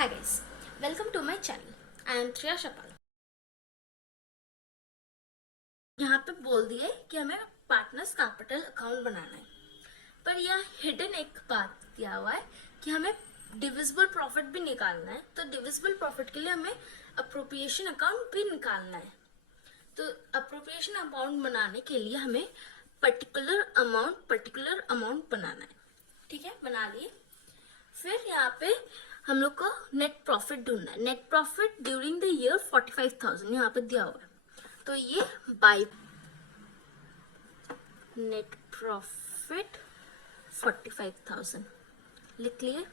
Hi guys, welcome to my channel. I am Triya Shapal. यहाँ पे बोल दिया है कि हमें पार्टनर्स कैपिटल अकाउंट बनाना है, पर यह हिडन एक बात दिया हुआ है कि हमें डिविजिबल प्रॉफिट भी निकालना है। तो डिविजिबल प्रॉफिट के लिए हमें अप्रोप्रिएशन अकाउंट भी निकालना है। तो अप्रोप्रिएशन अकाउंट बनाने के लिए हमें पर्टिकुलर अमाउंट बनाना है। ठीक है, बना लिए। फिर यहाँ पे हम लोग को नेट प्रॉफिट ढूंढना है। Net profit during the year 45,000 यहाँ पे दिया हुआ है। तो ये बाय नेट प्रॉफिट 45,000 लिख लिए।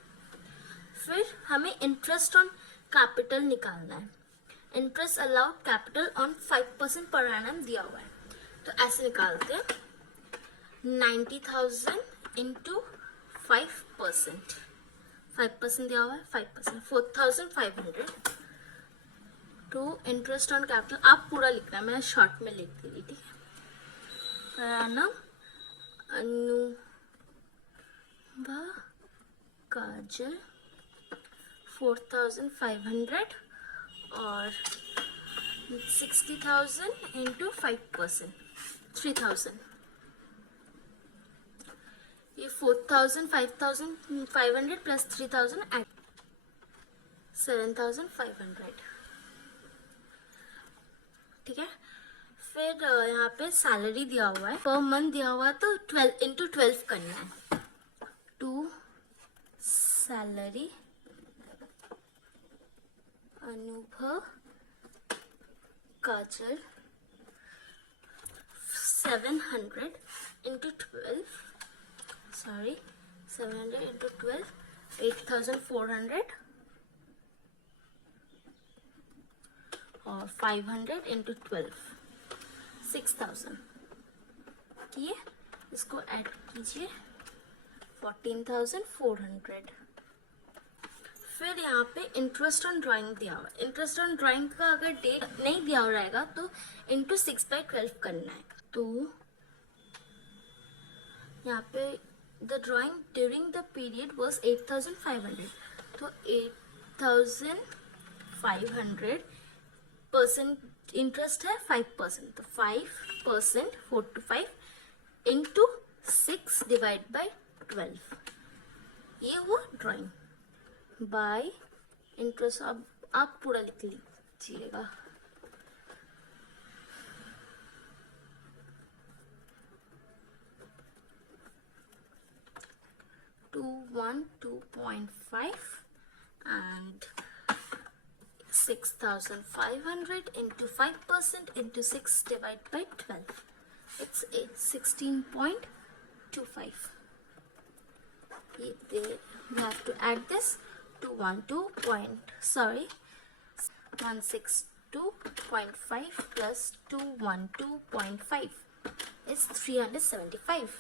फिर हमें इंटरेस्ट ऑन कैपिटल निकालना है। Interest allowed capital on 5% per annum दिया हुआ है। तो ऐसे निकालते हैं 90,000 इंटू 5%। 5% दिया हुआ है, 5% 4,500 टू इंटरेस्ट ऑन कैपिटल। आप पूरा लिखना है, मैं शॉर्ट में लिख दी। ठीक है, प्रणाम अनुभा काजल 4,500 और 60,000 इंटू 5% 3,000। ये 4,000 5,500 प्लस 3,000 एट 7,500। ठीक है, फिर यहाँ पे सैलरी दिया हुआ है, पर मंथ दिया हुआ है, तो 12 इंटू 12 करना है। टू सैलरी अनुभव काजल 700 इंटू 12 700 into 12 8,400 और 500 into 12 6,000 किए। इसको ऐड कीजिए 14,400। फिर यहाँ पे इंटरेस्ट ऑन ड्राइंग दिया हुआ है। इंटरेस्ट ऑन ड्राइंग का अगर डेट नहीं दिया हुआ रहेगा तो इंटू 6/12 करना है। तो यहाँ पे the drawing during the period was 8,500. तो 8,500% इंटरेस्ट है 5%। तो 5% 4 to 5 इंटू 6 डिवाइड बाई 12। ये हुआ ड्राइंग बाय इंटरेस्ट। अब आप पूरा लिख लीजिएगा। To 2.5 and 6,500 into 5% into 6 divided by 12. It's 16.25. We have to add this to 162.5 plus 212.5 is 375.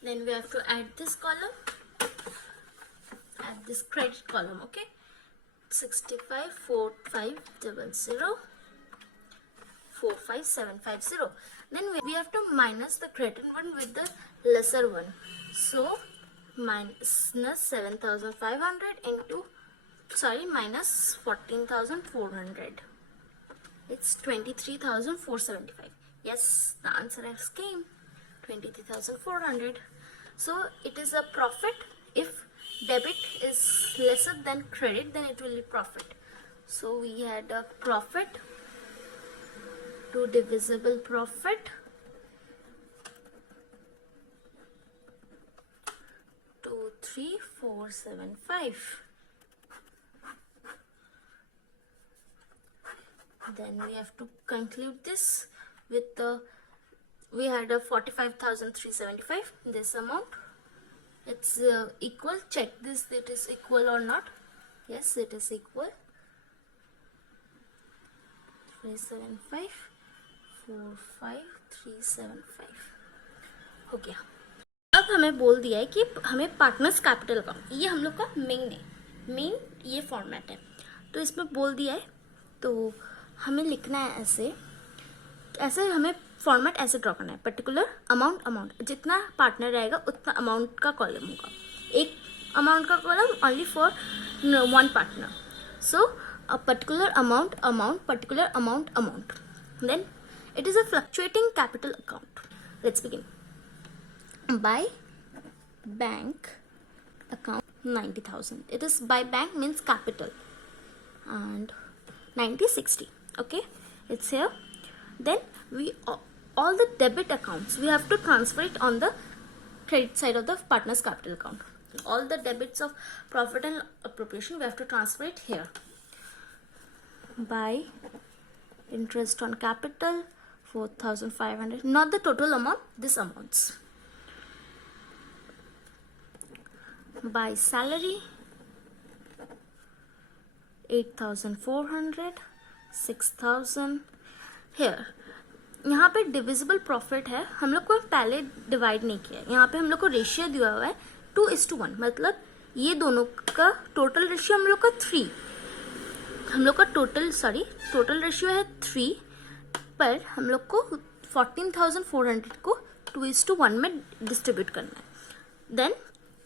Then we have to add this column, add this credit column. Okay, 65,4500 4,5,750. Then we have to minus the greater one with the lesser one. So minus 7,500 into minus 14,400. It's 23,475. Yes, the answer has came. 23,400. So it is a profit. If debit is lesser than credit, then it will be profit. So we had a profit to divisible profit 23475. Then we have to conclude this with the we had a 45,375. This amount, it's equal. Check this, it is equal or not. Yes, it is equal. 375 45375 हो गया। अब हमें बोल दिया है कि हमें partners capital account, ये हम लोग का मेन है, मेन ये फॉर्मेट है। तो इसमें बोल दिया है, तो हमें लिखना है ऐसे हमें फॉर्मेट ऐसे ड्रॉ करना है। पर्टिकुलर अमाउंट जितना पार्टनर रहेगा उतना अमाउंट का कॉलम होगा। एक amount का column only for one partner. So a particular amount, particular amount. Then it is a fluctuating capital account. Let's begin. By bank account 90,000. It is by bank means capital, and 9060. Okay, it's here. Then we all the debit accounts we have to transfer it on the credit side of the partner's capital account. All the debits of profit and appropriation we have to transfer it here. By interest on capital 4,500, not the total amount, this amounts. By salary 8,400, 6,000. here यहाँ पे divisible profit है, हम लोग को पहले divide नहीं किया है. यहाँ पे हम लोग को रेशियो दिया हुआ है 2:1, मतलब ये दोनों का टोटल रेशियो हम लोग का 3. हम लोग का टोटल रेशियो है 3, पर हम लोग को 14,400 को 2:1 में डिस्ट्रीब्यूट करना है. Then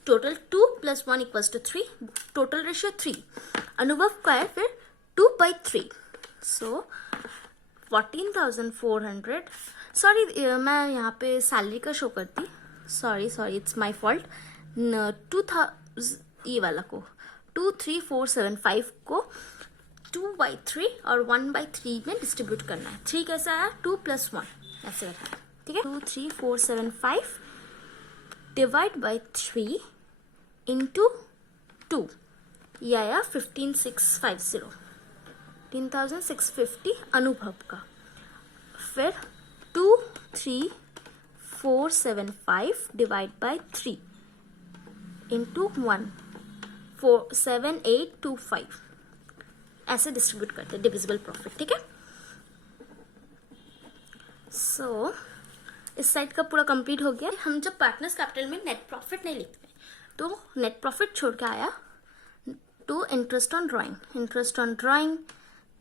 total 2 + 1 = 3, total ratio 3. Anubhav का है फिर 2/3. सो 14,400. सॉरी, मैं यहाँ पे सैलरी का शो करती. Sorry, it's my fault. 2000 ये वाला को 23475 को 2/3 और 1/3 में डिस्ट्रीब्यूट करना है. 3 कैसे आया? 2 + 1 ऐसे रखा है. ठीक है. 23475 डिवाइड बाई 3 इंटू 2, ये आया 15,650. 15,650 अनुभव का. फिर 23475 डिवाइड बाई 3 इंटू 1, 7825 ऐसे डिस्ट्रीब्यूट करते हैं डिविजिबल प्रॉफिट. ठीक है. सो इस साइड का पूरा कंप्लीट हो गया. हम जब पार्टनर्स कैपिटल में नेट प्रॉफिट नहीं लिखते तो नेट प्रॉफिट छोड़ के आया टू इंटरेस्ट ऑन ड्राइंग.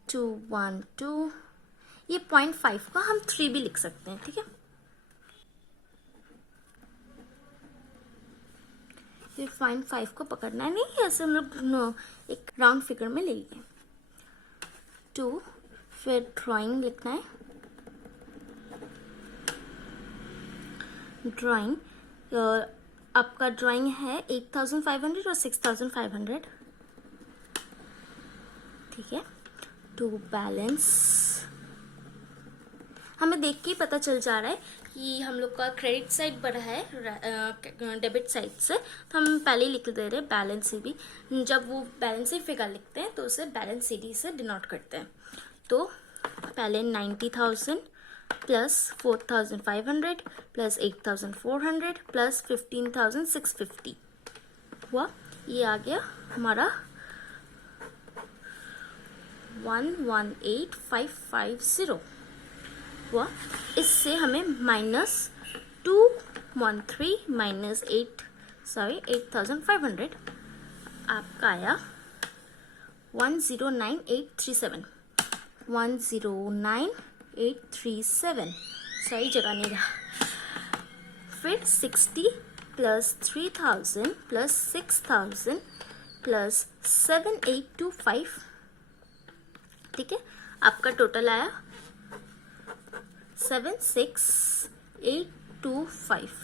212, ये 0.5 का हम 3 भी लिख सकते हैं. ठीक है. ये 0.5 को पकड़ना है, नहीं ऐसे हम लोग एक राउंड फिगर में ले लिए. 2, फिर ड्राइंग लिखना है. ड्राइंग आपका ड्राइंग है 8,500 और 6,500. ठीक है. टू बैलेंस, हमें देख के ही पता चल जा रहा है कि हम लोग का क्रेडिट साइड बढ़ा है डेबिट साइड से, तो हम पहले ही लिख दे रहे हैं बैलेंस सी बी. जब वो बैलेंस सी फिगर लिखते हैं तो उसे बैलेंस सी डी से डिनोट करते हैं. तो पहले 90,000 प्लस 4,500 प्लस 8,400 प्लस 15,650 हुआ. ये आ गया हमारा 118,550 हुआ. इससे हमें -213 8,500 आपका आया 109,837. 109,837. सही जगह नहीं रहा. फिर 60 प्लस 3,000 प्लस 6,000 प्लस 7,825. ठीक है. आपका टोटल आया 7,6,825.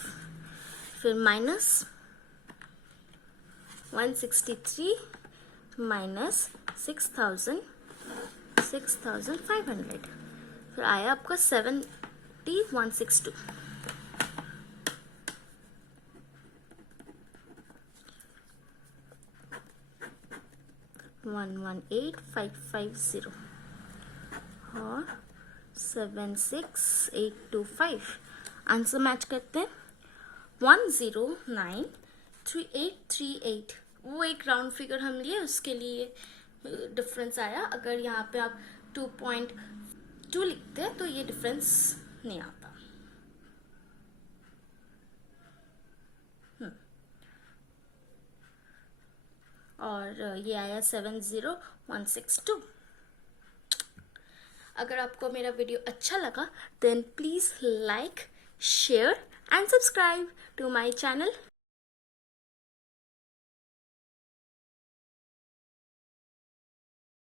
फिर माइनस 163 माइनस 6,500. फिर आया आपका 70,162. 118,550 और 76,825. आंसर मैच करते हैं. 109,3838. वो एक राउंड फिगर हम लिए, उसके लिए डिफरेंस आया. अगर यहाँ पे आप 2.2 लिखते हैं तो ये डिफरेंस नहीं आता. और ये आया 70,162. अगर आपको मेरा वीडियो अच्छा लगा then please like, share and subscribe to my channel